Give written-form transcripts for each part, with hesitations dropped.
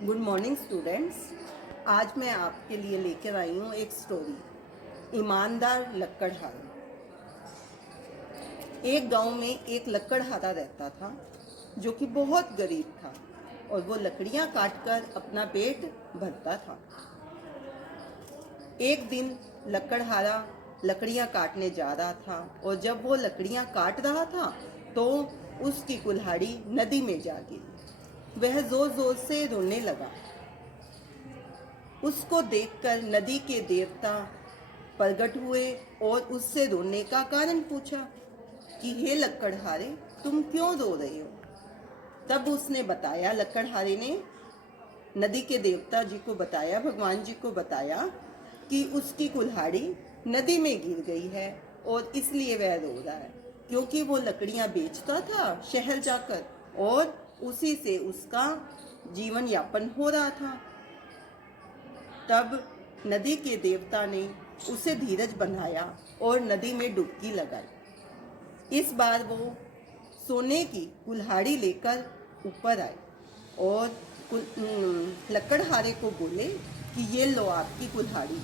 Good morning students. आज मैं आपके लिए लेकर आई हूँ एक स्टोरी, ईमानदार लकड़हारा। एक गांव में एक लकड़हारा रहता था जो कि बहुत गरीब था और वो लकड़ियाँ काटकर अपना पेट भरता था। एक दिन लकड़हारा लकड़ियाँ काटने जा रहा था और जब वो लकड़ियाँ काट रहा था तो उसकी कुल्हाड़ी नदी में जा गिरी। वह जोर जोर से रोने लगा। उसको देखकर नदी के देवता प्रकट हुए और उससे रोने का कारण पूछा कि हे लकड़हारे, तुम क्यों रो रहे हो। तब उसने बताया, लकड़हारे ने नदी के देवता जी को बताया, भगवान जी को बताया कि उसकी कुल्हाड़ी नदी में गिर गई है और इसलिए वह रो रहा है, क्योंकि वो लकड़ियां बेचता था शहर जाकर और उसी से उसका जीवन यापन हो रहा था। तब नदी के देवता ने उसे धीरज बनाया और नदी में डुबकी लगाई। इस बार वो सोने की कुल्हाड़ी लेकर ऊपर आए और लकड़हारे को बोले कि ये लो आपकी कुल्हाड़ी।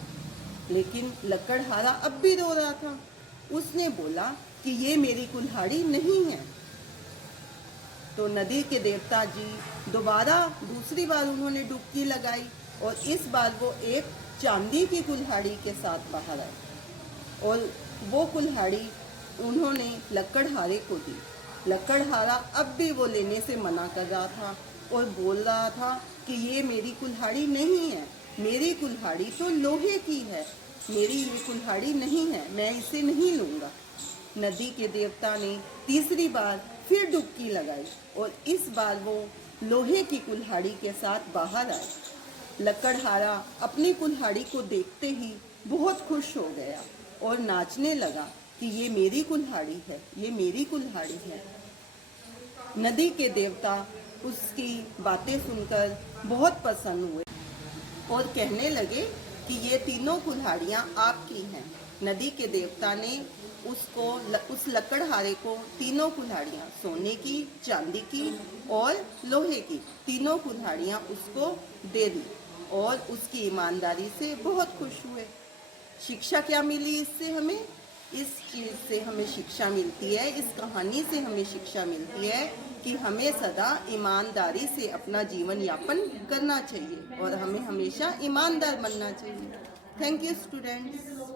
लेकिन लकड़हारा अब भी रो रहा था। उसने बोला कि ये मेरी कुल्हाड़ी नहीं है। तो नदी के देवता जी दोबारा दूसरी बार उन्होंने डुबकी लगाई और इस बार वो एक चांदी की कुल्हाड़ी के साथ बाहर आए और वो कुल्हाड़ी उन्होंने लकड़हारे को दी। लकड़हारा अब भी वो लेने से मना कर रहा था और बोल रहा था कि ये मेरी कुल्हाड़ी नहीं है, मेरी कुल्हाड़ी तो लोहे की है, मेरी ये कुल्हाड़ी नहीं है, मैं इसे नहीं लूँगा। नदी के देवता ने तीसरी बार फिर डुबकी लगाई और इस बार वो लोहे की कुल्हाड़ी के साथ बाहर आए। लकड़हारा अपनी कुल्हाड़ी को देखते ही बहुत खुश हो गया और नाचने लगा कि ये मेरी कुल्हाड़ी है, ये मेरी कुल्हाड़ी है। नदी के देवता उसकी बातें सुनकर बहुत प्रसन्न हुए और कहने लगे कि ये तीनों कुल्हाड़ियाँ आपकी हैं। नदी के देवता ने उस लकड़हारे को तीनों कुल्हाड़ियाँ, सोने की, चांदी की और लोहे की, तीनों कुल्हाड़ियाँ उसको दे दी और उसकी ईमानदारी से बहुत खुश हुए। शिक्षा क्या मिली इससे हमें? इस चीज़ से हमें शिक्षा मिलती है, इस कहानी से हमें शिक्षा मिलती है कि हमें सदा ईमानदारी से अपना जीवन यापन करना चाहिए और हमें हमेशा ईमानदार बनना चाहिए। Thank you students.